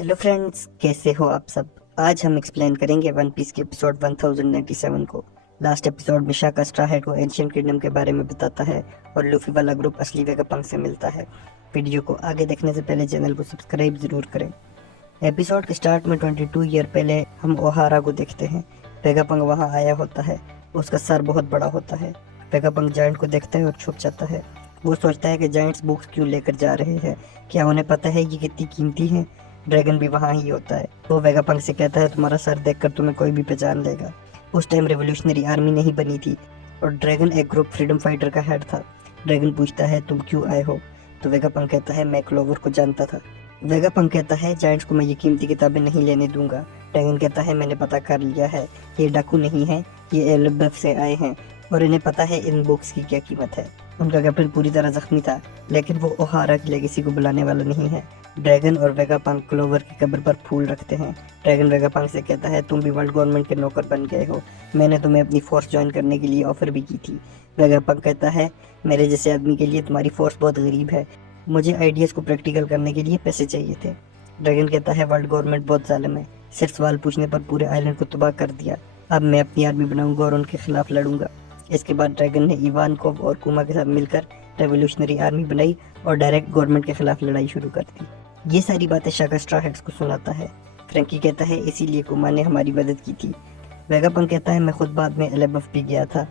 Hello friends, कैसे हो आप सब। आज हम एक्सप्लेन करेंगे वन पीस के एपिसोड 1097 को। लास्ट एपिसोड में शाका स्ट्रा हैट को एंशिएंट किंगडम के बारे में बताता है और लूफी वाला ग्रुप असली वेगापंक से मिलता है। वीडियो को आगे देखने से पहले चैनल को सब्सक्राइब जरूर करें। एपिसोड के स्टार्ट में 22 ईयर पहले हम ओहारा को देखते हैं। वेगापंक वहाँ आया होता है। उसका सर बहुत बड़ा होता है। वेगापंक जायंट को देखता है और छुप जाता है। वो सोचता है कि जायंट्स बुक्स क्यों लेकर जा रहे हैं, क्या उन्हें पता है ये कितनी कीमती है। ड्रैगन भी वहाँ ही होता है। वो वेगापंक से कहता है तुम्हारा सर देखकर तुम्हें कोई भी पहचान लेगा। उस टाइम रेवोल्यूशनरी आर्मी नहीं बनी थी और ड्रैगन एक ग्रुप फ्रीडम फाइटर का हेड था। ड्रैगन पूछता है तुम क्यों आए हो, तो वेगापंक कहता है मैं क्लोवर को जानता था। वेगापंक कहता है जायंट्स को मैं ये कीमती किताबें नहीं लेने दूंगा। ड्रैगन कहता है मैंने पता कर लिया है, ये डाकू नहीं है, ये एलिबफ से आए हैं और इन्हें पता है इन बुक्स की क्या कीमत है। उनका कैप्टन पूरी तरह जख्मी था, लेकिन वो ओहारा की लेगेसी को बुलाने वाला नहीं है। ड्रैगन और वेगापंक क्लोवर की कब्र पर फूल रखते हैं। ड्रैगन वेगापंक से कहता है तुम भी वर्ल्ड गवर्नमेंट के नौकर बन गए हो, मैंने तुम्हें अपनी फोर्स ज्वाइन करने के लिए ऑफर भी की थी। वेगापंक कहता है मेरे जैसे आदमी के लिए तुम्हारी फोर्स बहुत गरीब है, मुझे आइडियाज़ को प्रैक्टिकल करने के लिए पैसे चाहिए थे। ड्रैगन कहता है वर्ल्ड गवर्नमेंट बहुत जालिम है, सिर्फ सवाल पूछने पर पूरे आइलैंड को तबाह कर दिया। अब मैं अपनी आर्मी बनाऊंगा और उनके खिलाफ लड़ूंगा। इसके बाद ड्रैगन ने इवानकोव और कुमा के साथ मिलकर रेवोल्यूशनरी आर्मी बनाई और डायरेक्ट गवर्नमेंट के खिलाफ लड़ाई शुरू कर दी। ये सारी बातें शाका स्ट्रा हैट्स को सुनाता है। फ्रैंकी कहता है इसीलिए कुमा ने हमारी मदद की थी। वेगापंक कहता है मैं खुद बाद में एलेबफ भी गया था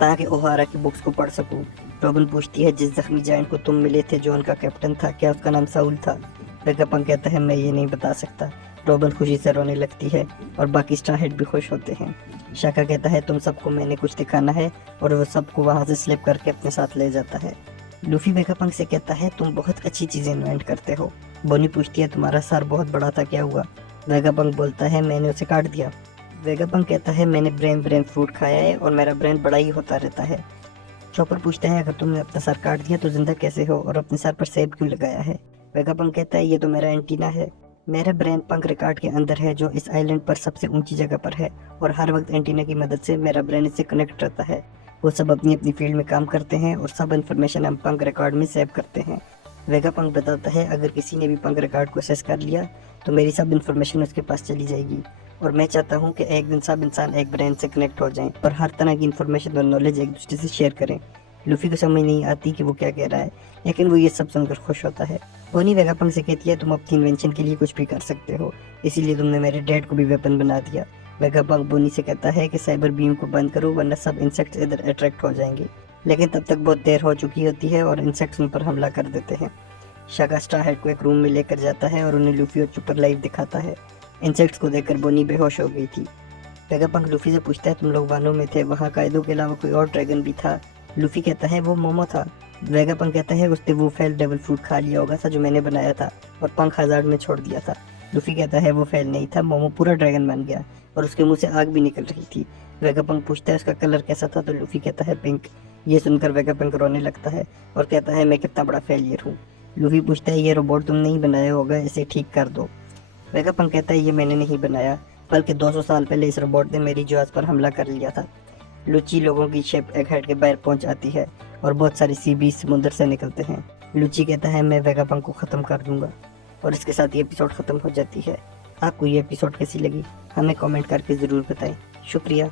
ताकि ओहारा की बुक्स को पढ़ सकूं। रॉबिन पूछती है जिस जख्मी जायंट को तुम मिले थे जो उनका कैप्टन था, क्या उसका नाम साउल था। वेगापंक कहता है मैं ये नहीं बता सकता। रॉबिन खुशी से रोने लगती है और बाकी स्ट्रा हैट भी खुश होते हैं। शाका कहता है तुम सबको मैंने कुछ दिखाना है और वो सबको वहाँ से स्लिप करके अपने साथ ले जाता है। लूफी वेगापंक से कहता है तुम बहुत अच्छी चीजें इन्वेंट करते हो। बोनी पूछती है तुम्हारा सर बहुत बड़ा था, क्या हुआ। वेगापंक बोलता है मैंने उसे काट दिया। वेगापंक कहता है मैंने ब्रेन फ्रूट खाया है और मेरा ब्रेन बड़ा ही होता रहता है। चॉपर पूछता है अगर तुमने अपना सर काट दिया तो जिंदा कैसे हो और अपने सर पर सेब क्यों लगाया है। वेगापंक कहता है ये तो मेरा एंटीना है, मेरा ब्रेन पंख रिकॉर्ड के अंदर है जो इस आइलैंड पर सबसे ऊंची जगह पर है और हर वक्त एंटीना की मदद से मेरा ब्रेन इससे कनेक्ट रहता है। वो सब अपनी अपनी फील्ड में काम करते हैं और सब इन्फॉर्मेशन हम पंख रिकॉर्ड में सेव करते हैं। वेगापंक बताता है अगर किसी ने भी पंख रिकॉर्ड को एक्सेस कर लिया तो मेरी सब इन्फॉर्मेशन उसके पास चली जाएगी और मैं चाहता हूँ कि एक दिन सब इंसान एक ब्रेन से कनेक्ट हो जाएं और हर तरह की इन्फॉर्मेशन और नॉलेज एक दूसरे से शेयर करें। लूफी को समझ नहीं आती कि वो क्या कह रहा है, लेकिन वो ये सब सुनकर खुश होता है। बोनी वेगापंक से कहती है तुम अपनी इन्वेंशन के लिए कुछ भी कर सकते हो, इसीलिए तुमने मेरे डैड को भी वेपन बना दिया। वेगापंक बोनी से कहता है कि साइबर बीम को बंद करो वरना सब इंसेक्ट्स इधर अट्रैक्ट हो जाएंगे, लेकिन तब तक बहुत देर हो चुकी होती है और इंसेक्ट्स उन पर हमला कर देते हैं। शाका स्ट्रा हैट को एक रूम में लेकर जाता है और उन्हें लूफी और चुपर लाइव दिखाता है। इंसेक्ट्स को देखकर बोनी बेहोश हो गई थी। वेगापंक लूफी से पूछता है तुम लोग वानों में थे, वहाँ कायदो के अलावा कोई और ड्रैगन भी था। लूफी कहता है वो मोमो था। वेगापंक कहता है उसने वो फेल डेवल फ्रूट खा लिया होगा था जो मैंने बनाया था और पंख हजार्ड में छोड़ दिया था। लूफी कहता है वो फेल नहीं था, मोमो पूरा ड्रैगन बन गया और उसके मुंह से आग भी निकल रही थी। वेगापंक पूछता है उसका कलर कैसा था, तो लूफी कहता है पिंक। ये सुनकर वेगापंक रोने लगता है और कहता है मैं कितना बड़ा फेलियर हूँ। लूफी पूछता है ये रोबोट तुमने ही बनाया होगा, इसे ठीक कर दो। वेगापंक कहता है ये मैंने नहीं बनाया, बल्कि 200 साल पहले इस रोबोट ने मेरी जहाज पर हमला कर लिया था। लुची लोगों की शिप एक हेड के बाहर पहुंच आती है और बहुत सारे सी बीच समुद्र से निकलते हैं। लुची कहता है मैं वेगापंक को ख़त्म कर दूंगा और इसके साथ ये एपिसोड ख़त्म हो जाती है। आपको ये एपिसोड कैसी लगी हमें कमेंट करके ज़रूर बताएं। शुक्रिया।